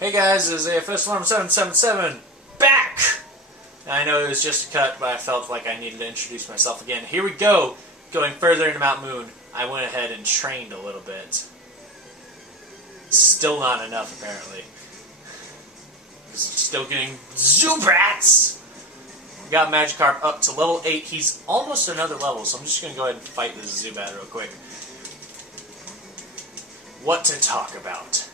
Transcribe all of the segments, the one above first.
Hey guys, this is AFS Alarm 777 back! I know it was just a cut, but I felt like I needed to introduce myself again. Here we go! Going further into Mount Moon, I went ahead and trained a little bit. Still not enough, apparently. Still getting Zubrats! Got Magikarp up to level 8. He's almost another level, so I'm just going to go ahead and fight this Zubat real quick. What to talk about?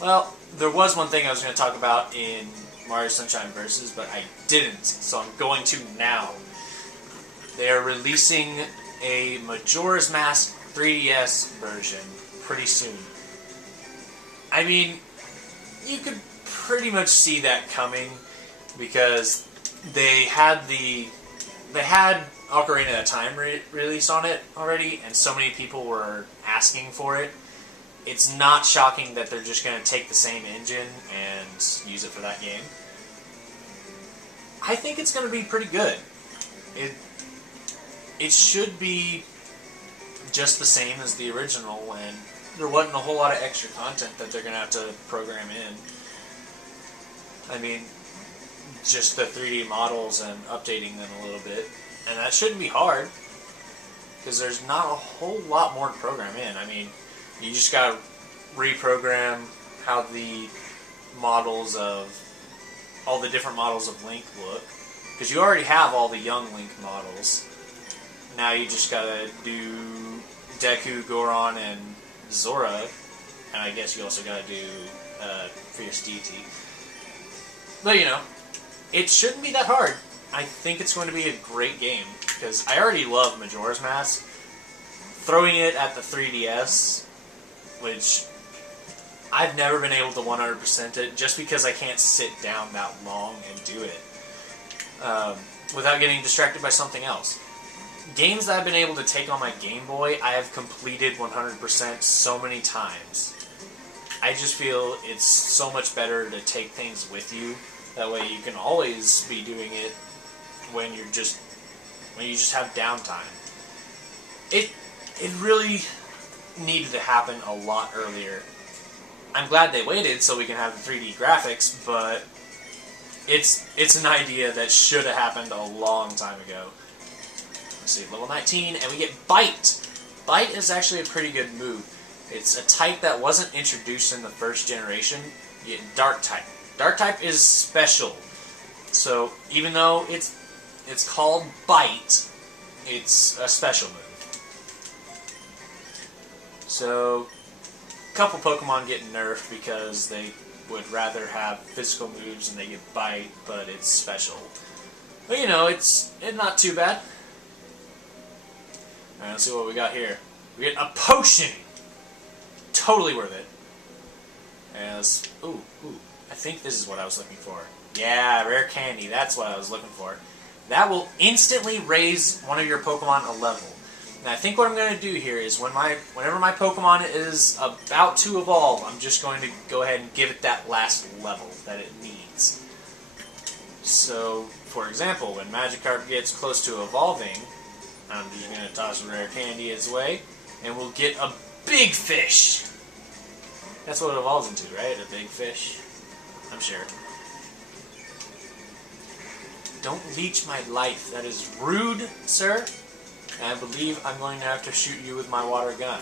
Well, there was one thing I was going to talk about in Mario Sunshine Versus, but I didn't, so I'm going to now. They are releasing a Majora's Mask 3DS version pretty soon. I mean, you could pretty much see that coming because they had Ocarina of Time released on it already, and so many people were asking for it. It's not shocking that they're just going to take the same engine and use it for that game. I think it's going to be pretty good. It should be just the same as the original, and there wasn't a whole lot of extra content that they're going to have to program in. I mean, just the 3D models and updating them a little bit. And that shouldn't be hard, because there's not a whole lot more to program in. I mean, you just got to reprogram how the models of all the different models of Link look, because you already have all the young Link models. Now you just got to do Deku, Goron, and Zora, and I guess you also got to do Fierce Deity. But you know, it shouldn't be that hard. I think it's going to be a great game, because I already love Majora's Mask. Throwing it at the 3DS, which I've never been able to 100% it, just because I can't sit down that long and do it without getting distracted by something else. Games that I've been able to take on my Game Boy, I have completed 100% so many times. I just feel it's so much better to take things with you. That way you can always be doing it when you just have downtime. It really needed to happen a lot earlier. I'm glad they waited so we can have the 3D graphics, but it's an idea that should have happened a long time ago. Let's see, level 19, and we get Bite. Bite is actually a pretty good move. It's a type that wasn't introduced in the first generation. You get Dark type. Dark type is special. So even though it's called Bite, it's a special move. So a couple Pokemon get nerfed because they would rather have physical moves and they get Bite, but it's special. But you know, it's not too bad. Alright, let's see what we got here. We get a potion! Totally worth it. And let's... Ooh. I think this is what I was looking for. Yeah, rare candy. That's what I was looking for. That will instantly raise one of your Pokemon a level. Now, I think what I'm going to do here is whenever my Pokemon is about to evolve, I'm just going to go ahead and give it that last level that it needs. So, for example, when Magikarp gets close to evolving, I'm just going to toss a rare candy its way, and we'll get a big fish. That's what it evolves into, right? A big fish? I'm sure. Don't leech my life. That is rude, sir. And I believe I'm going to have to shoot you with my water gun.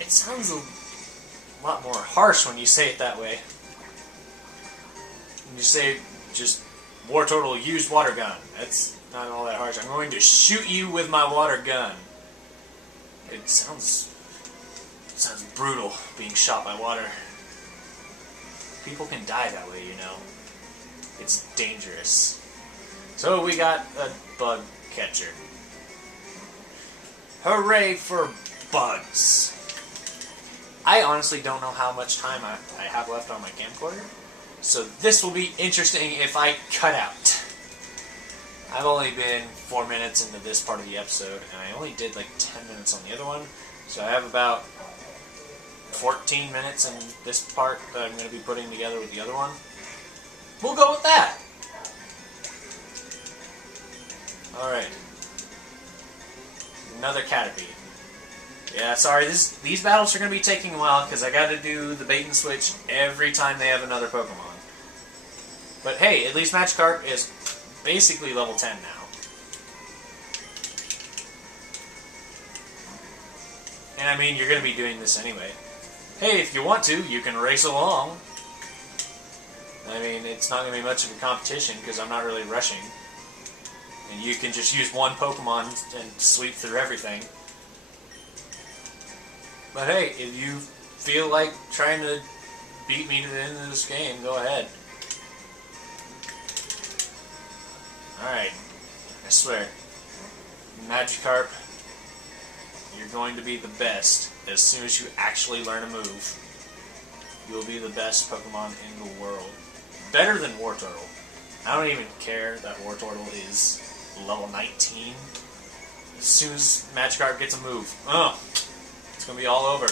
It sounds a lot more harsh when you say it that way. When you say just War Turtle used water gun. That's not all that harsh. I'm going to shoot you with my water gun. It sounds brutal, being shot by water. People can die that way, you know. It's dangerous. So we got a bug catcher. Hooray for bugs! I honestly don't know how much time I have left on my camcorder, so this will be interesting if I cut out. I've only been 4 minutes into this part of the episode, and I only did like 10 minutes on the other one, so I have about 14 minutes in this part that I'm going to be putting together with the other one. We'll go with that! Alright. Another Caterpie. Yeah, sorry, these battles are going to be taking a while because I got to do the bait and switch every time they have another Pokemon. But hey, at least Magikarp is basically level 10 now. And I mean, you're going to be doing this anyway. Hey, if you want to, you can race along. I mean, it's not going to be much of a competition because I'm not really rushing. And you can just use one Pokemon and sweep through everything. But hey, if you feel like trying to beat me to the end of this game, go ahead. Alright, I swear, Magikarp, you're going to be the best as soon as you actually learn a move. You'll be the best Pokemon in the world. Better than Wartortle. I don't even care that Wartortle is level 19. As soon as Magikarp gets a move, it's going to be all over.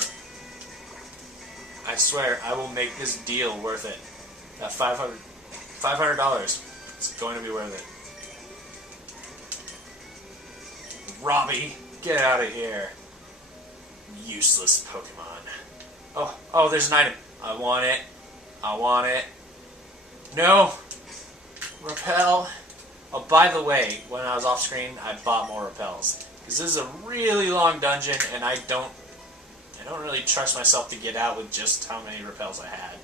I swear, I will make this deal worth it. That $500, it's going to be worth it. Robbie, get out of here. Useless Pokemon. Oh, there's an item. I want it. I want it. No! Repel. Oh, by the way, when I was off screen, I bought more repels. Because this is a really long dungeon, and I don't really trust myself to get out with just how many repels I had.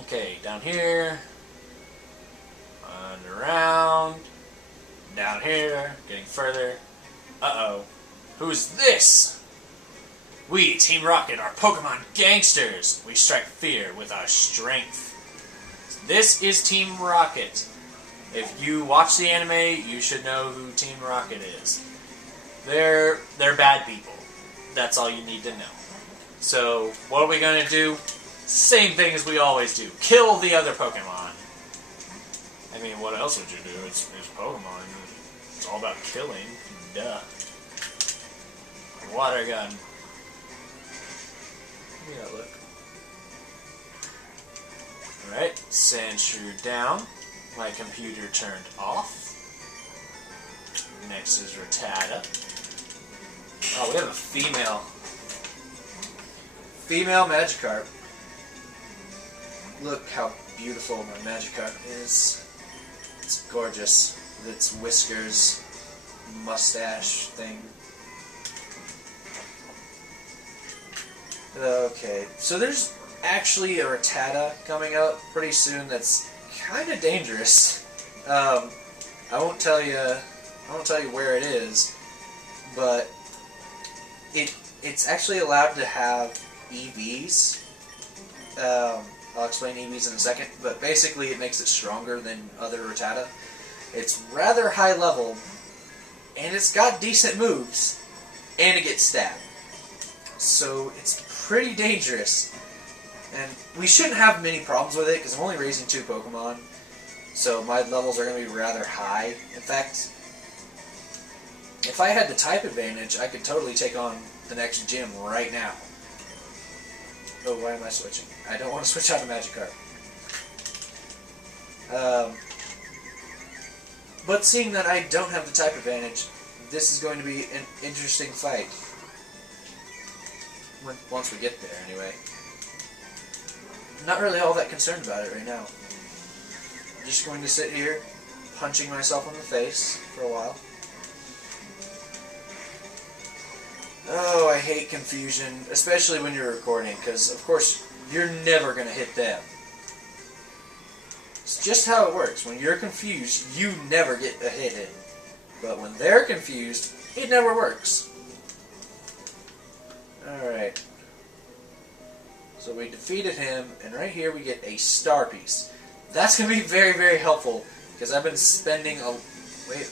Okay, down here. And around. Down here. Getting further. Uh-oh. Who's this? We, Team Rocket, are Pokemon gangsters. We strike fear with our strength. This is Team Rocket. If you watch the anime, you should know who Team Rocket is. They're bad people. That's all you need to know. So, what are we going to do? Same thing as we always do. Kill the other Pokemon. I mean, what else would you do? It's Pokemon. It's all about killing. Duh. Water gun. Give me that look. Alright, Sandshrew down. My computer turned off. Next is Rattata. Oh, we have a female. Female Magikarp. Look how beautiful my Magikarp is. It's gorgeous. With its whiskers, mustache thing. Okay, so there's actually a Rattata coming up pretty soon that's kind of dangerous. I won't tell you where it is, but it's actually allowed to have EVs. I'll explain EVs in a second, but basically it makes it stronger than other Rattata. It's rather high level, and it's got decent moves, and it gets stabbed. So it's pretty dangerous. And we shouldn't have many problems with it, because I'm only raising 2 Pokemon, so my levels are going to be rather high. In fact, if I had the type advantage, I could totally take on the next gym right now. Oh, why am I switching? I don't want to switch out to Magikarp. But seeing that I don't have the type advantage, this is going to be an interesting fight. Once we get there, anyway. I'm not really all that concerned about it right now. I'm just going to sit here, punching myself in the face for a while. Oh, I hate confusion, especially when you're recording, because, of course, you're never going to hit them. It's just how it works. When you're confused, you never get a hit in. But when they're confused, it never works. Alright. So we defeated him, and right here we get a star piece. That's going to be very, very helpful, because I've been spending a... Wait,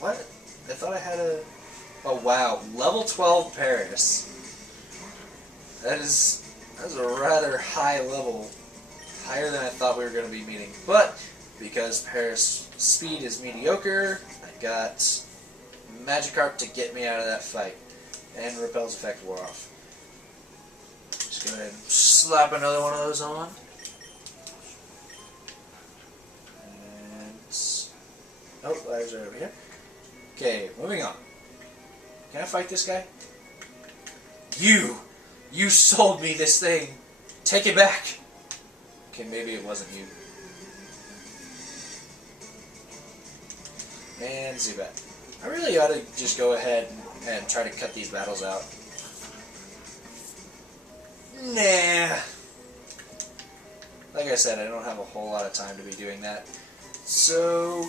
what? I thought I had a... Oh wow, level 12 Paris. That's a rather high level. Higher than I thought we were going to be meeting. But, because Paris' speed is mediocre, I got Magikarp to get me out of that fight. And Repel's effect wore off. Just go ahead and slap another one of those on. And... oh, there's right over here. Okay, moving on. Can I fight this guy? You sold me this thing. Take it back. Okay, maybe it wasn't you. And Zubat. I really ought to just go ahead and try to cut these battles out. Nah. Like I said, I don't have a whole lot of time to be doing that. So,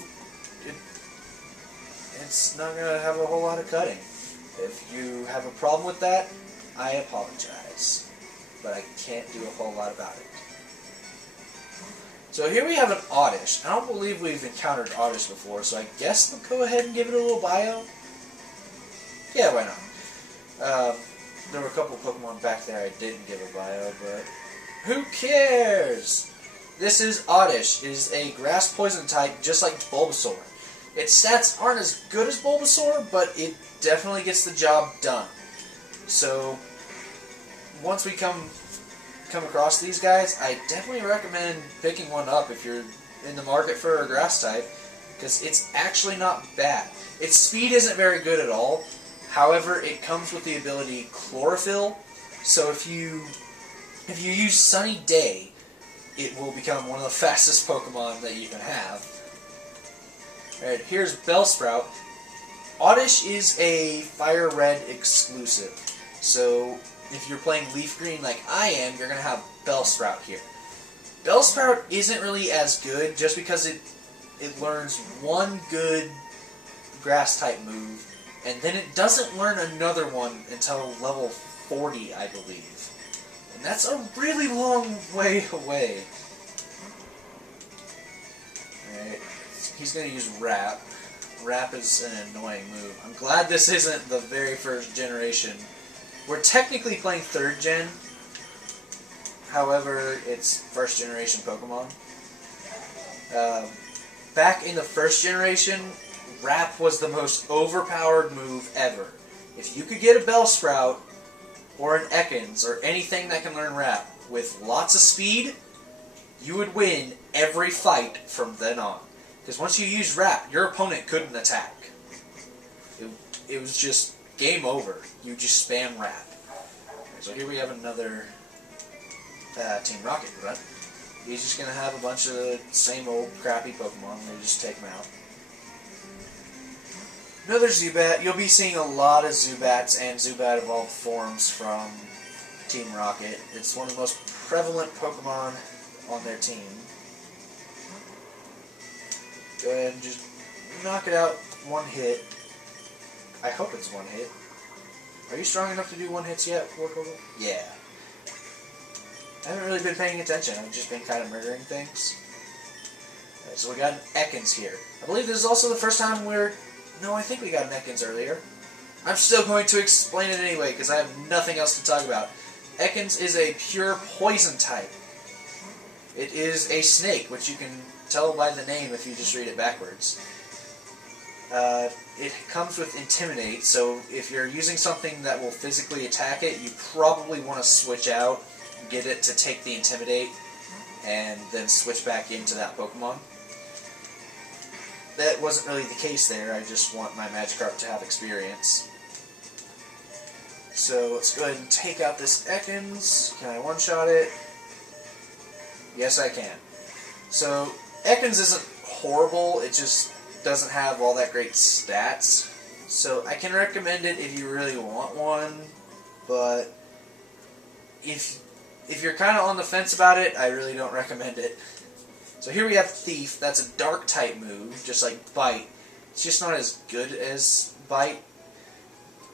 it's not going to have a whole lot of cutting. If you have a problem with that, I apologize. But I can't do a whole lot about it. So here we have an Oddish. I don't believe we've encountered Oddish before, so I guess we'll go ahead and give it a little bio. Yeah, why not? There were a couple Pokemon back there I didn't give a bio, but who cares? This is Oddish. It is a grass poison type, just like Bulbasaur. Its stats aren't as good as Bulbasaur, but it definitely gets the job done. So, once we come across these guys, I definitely recommend picking one up if you're in the market for a grass type, because it's actually not bad. Its speed isn't very good at all. However, it comes with the ability Chlorophyll, so if you use Sunny Day, it will become one of the fastest Pokemon that you can have. Alright, here's Bellsprout. Oddish is a Fire Red exclusive, so if you're playing Leaf Green like I am, you're going to have Bellsprout here. Bellsprout isn't really as good just because it learns one good Grass-type move, and then it doesn't learn another one until level 40, I believe. And that's a really long way away. Alright, he's going to use Wrap. Wrap is an annoying move. I'm glad this isn't the very first generation. We're technically playing 3rd gen, however, it's 1st generation Pokemon. Back in the 1st generation, Wrap was the most overpowered move ever. If you could get a Bellsprout, or an Ekans, or anything that can learn Wrap, with lots of speed, you would win every fight from then on. Because once you used Wrap, your opponent couldn't attack. It was just game over. You just spam Wrap. So here we have another Team Rocket run. He's just going to have a bunch of the same old crappy Pokemon. We just take them out. Another Zubat. You'll be seeing a lot of Zubats and Zubat evolved forms from Team Rocket. It's one of the most prevalent Pokemon on their team. Go ahead and just knock it out one hit. I hope it's one hit. Are you strong enough to do one hits yet, Wartortle? Yeah. I haven't really been paying attention. I've just been kind of murdering things. Alright, so we got an Ekans here. I believe this is also the first time we're... No, I think we got an Ekans earlier. I'm still going to explain it anyway, because I have nothing else to talk about. Ekans is a pure poison type. It is a snake, which you can tell by the name if you just read it backwards. It comes with Intimidate, so if you're using something that will physically attack it, you probably want to switch out, get it to take the Intimidate, and then switch back into that Pokemon. That wasn't really the case there, I just want my Magikarp to have experience. So let's go ahead and take out this Ekans. Can I one-shot it? Yes, I can. So, Ekans isn't horrible, it just doesn't have all that great stats. So I can recommend it if you really want one, but if you're kind of on the fence about it, I really don't recommend it. So here we have Thief. That's a dark type move, just like Bite. It's just not as good as Bite.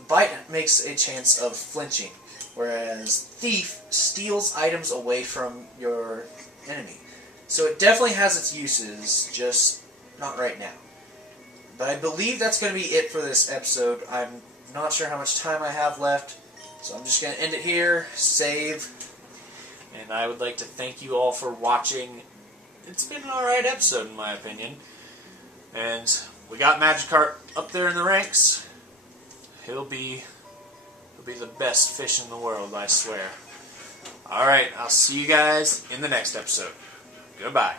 Bite makes a chance of flinching, whereas Thief steals items away from your enemy. So it definitely has its uses, just not right now. But I believe that's going to be it for this episode. I'm not sure how much time I have left, so I'm just going to end it here, save. And I would like to thank you all for watching. It's been an alright episode in my opinion. And we got Magikarp up there in the ranks. He'll be the best fish in the world, I swear. Alright, I'll see you guys in the next episode. Goodbye.